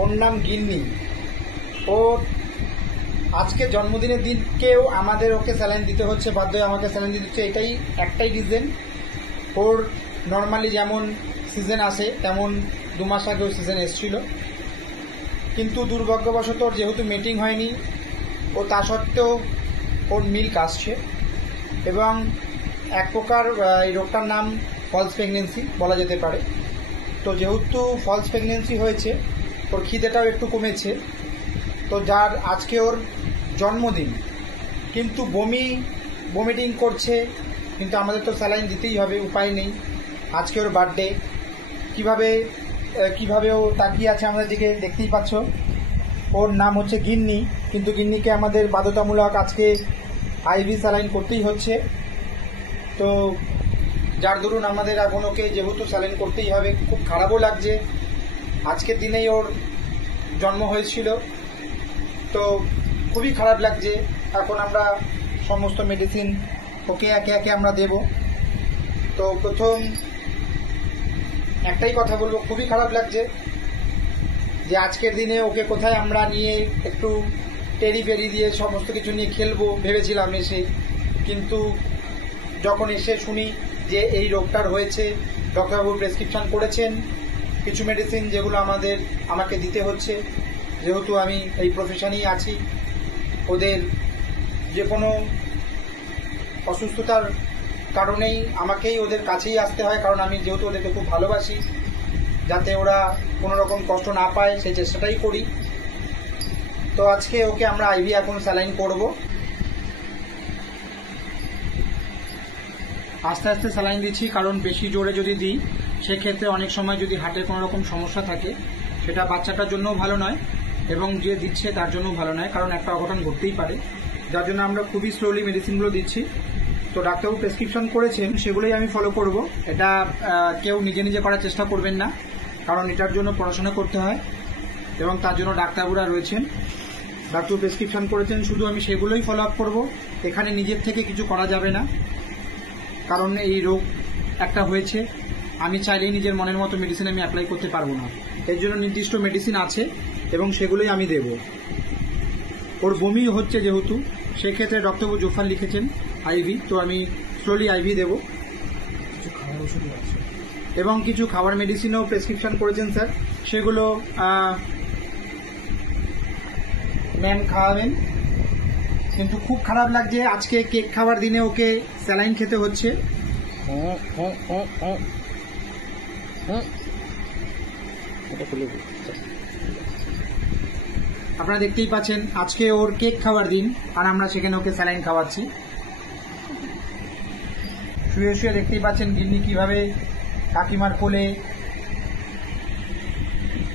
ওর নাম গিন্নি। ও আজকে জন্মদিনের দিনকেও আমাদের ওকে স্যালাইন দিতে হচ্ছে, বাধ্য হয়ে আমাকে স্যালাইন দিতে হচ্ছে। এটাই একটাই রিজন। ওর নর্মালি যেমন সিজন আসে তেমন 2 মাস আগে ওই সিজন এসেছিল, কিন্তু দুর্ভাগ্যবশত ওর যেহেতু মিটিং হয়নি, ও তা সত্ত্বেও ওর মিল্ক আসছে। এবং এক প্রকার এই রোগটার নাম ফলস প্রেগনেন্সি বলা যেতে পারে। তো যেহেতু ফলস প্রেগনেন্সি হয়েছে, ওর খিদেটাও একটু কমেছে। তো যার আজকে ওর জন্মদিন, কিন্তু বমিটিং করছে, কিন্তু আমাদের তো স্যালাইন দিতেই হবে, উপায় নেই। আজকে ওর বার্থডে, কিভাবে ও তাকিয়ে আছে আমাদের দিকে দেখতেই পাচ্ছ। ওর নাম হচ্ছে গিন্নি, কিন্তু গিন্নিকে আমাদের বাধ্যতামূলক আজকে আইভি স্যালাইন করতেই হচ্ছে। তো যার দরুন আমাদের এখন ওকে যেহেতু স্যালাইন করতেই হবে। খুব খারাপও লাগছে, আজকের দিনেই ওর জন্ম হয়েছিল, তো খুবই খারাপ লাগছে। এখন আমরা সমস্ত মেডিসিন ওকে একে একে আমরা দেব। তো প্রথম একটাই কথা বলবো, খুবই খারাপ লাগছে যে আজকের দিনে ওকে কোথায় আমরা নিয়ে একটু টেরি ফেরি দিয়ে সমস্ত কিছু নিয়ে খেলবো ভেবেছিলাম এসে, কিন্তু যখন এসে শুনি যে এই রোগটার হয়েছে, ডক্টরবাবু প্রেসক্রিপশন করেছেন কিছু মেডিসিন, যেগুলো আমাকে দিতে হচ্ছে। যেহেতু আমি এই প্রফেশনেই আছি, ওদের যে কোনো অসুস্থতার কারণেই আমাকেই ওদের কাছেই আসতে হয়, কারণ আমি যেহেতু ওদেরকে খুব ভালোবাসি, যাতে ওরা কোনো রকম কষ্ট না পায় সেই চেষ্টাটাই করি। তো আজকে ওকে আমরা আইভি এখন স্যালাইন করব। আস্তে আস্তে স্যালাইন দিচ্ছি, কারণ বেশি জোরে যদি দিই সেক্ষেত্রে অনেক সময় যদি হার্টের কোনো রকম সমস্যা থাকে, সেটা বাচ্চাটার জন্যও ভালো নয় এবং যে দিচ্ছে তার জন্যও ভালো নয়, কারণ একটা অঘটন ঘটতেই পারে। যার জন্য আমরা খুবই স্লোলি মেডিসিনগুলো দিচ্ছি। তো ডাক্তারবাবু প্রেসক্রিপশন করেছেন, সেগুলোই আমি ফলো করব। এটা কেউ নিজে নিজে করার চেষ্টা করবেন না, কারণ এটার জন্য পড়াশোনা করতে হয় এবং তার জন্য ডাক্তারবাবুরা রয়েছেন। ডাক্তারবাবু প্রেসক্রিপশন করেছেন, শুধু আমি সেগুলোই ফলো আপ করবো। এখানে নিজের থেকে কিছু করা যাবে না, কারণ এই রোগ একটা হয়েছে, আমি চাইলেই নিজের মনের মতো মেডিসিন আমি অ্যাপ্লাই করতে পারবো না। এর জন্য নির্দিষ্ট মেডিসিন আছে এবং সেগুলোই আমি দেব। ওর বমি হচ্ছে যেহেতু, সেক্ষেত্রে ডক্টরবাবু জোফার লিখেছেন আইভি, তো আমি স্লোলি আইভি দেব। এবং কিছু খাবার মেডিসিনও প্রেসক্রিপশন করেছেন স্যার, সেগুলো ম্যাম খাওয়াবেন। কিন্তু খুব খারাপ লাগছে আজকে কেক খাওয়ার দিনে ওকে স্যালাইন খেতে হচ্ছে। আপনারা দেখতেই পাচ্ছেন আজকে ওর কেক খাওয়ার দিন, আর আমরা সেখানে ওকে স্যালাইন খাওয়াচ্ছি। শুয়ে শুয়ে দেখতেই পাচ্ছেন গিন্নি কিভাবে কাকিমার কোলে।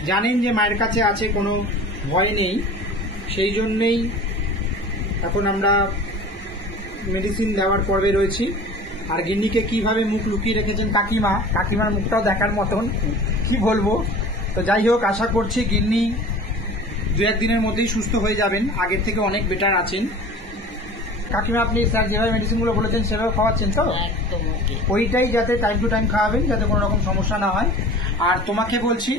জানেন যে মায়ের কাছে আছে, কোনো ভয় নেই, সেই জন্যেই এখন আমরা মেডিসিন দেওয়ার পর্বে রয়েছি। আর গিন্নিকে কিভাবে মুখ লুকিয়ে রেখেছেন কাকিমার মুখটাও দেখার মতন, কি বলবো। তো যাই হোক, আশা করছি গিন্নি 2-1 দিনের মধ্যেই সুস্থ হয়ে যাবেন, আগের থেকে অনেক বেটার আছেন। কাকিমা, আপনি স্যার যেভাবে মেডিসিনগুলো বলেছেন সেভাবে খাওয়াচ্ছেন তো? ওইটাই যাতে টাইম টু টাইম খাওয়াবেন, যাতে কোনো রকম সমস্যা না হয়। আর তোমাকে বলছি,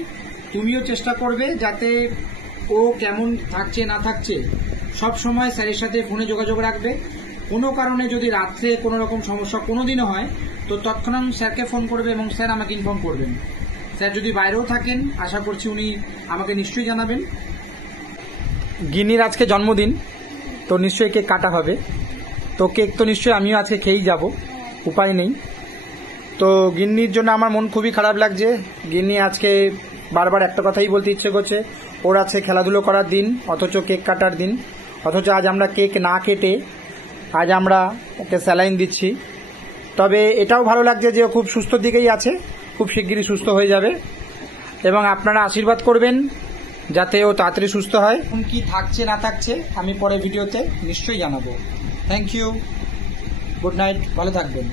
তুমিও চেষ্টা করবে যাতে ও কেমন থাকছে না থাকছে সব সময় স্যারের সাথে ফোনে যোগাযোগ রাখবে। কোনো কারণে যদি রাত্রে কোনো রকম সমস্যা কোনোদিনও হয়, তো তৎক্ষণাৎ স্যারকে ফোন করবে এবং স্যার আমাকে ইনফর্ম করবেন। স্যার যদি বাইরেও থাকেন, আশা করছি উনি আমাকে নিশ্চয়ই জানাবেন। গিন্নির আজকে জন্মদিন, তো নিশ্চয়ই কেক কাটা হবে। তো কেক তো নিশ্চয়ই আমিও আজকে খেয়েই যাব, উপায় নেই। তো গিন্নির জন্য আমার মন খুবই খারাপ লাগছে। গিন্নি আজকে বারবার একটা কথাই বলতে ইচ্ছে করছে, ওর আছে খেলাধুলো করার দিন, অথচ কেক কাটার দিন। অথচ আজ আমরা কেক না কেটে আজ আমরা ওকে স্যালাইন দিচ্ছি। তবে এটাও ভালো লাগছে যে ও খুব সুস্থ দিকেই আছে, খুব শিগগিরই সুস্থ হয়ে যাবে। এবং আপনারা আশীর্বাদ করবেন যাতে ও তাড়াতাড়ি সুস্থ হয়। কি থাকছে না থাকছে আমি পরে ভিডিওতে নিশ্চয়ই জানাবো। থ্যাংক ইউ, গুড নাইট, ভালো থাকবেন।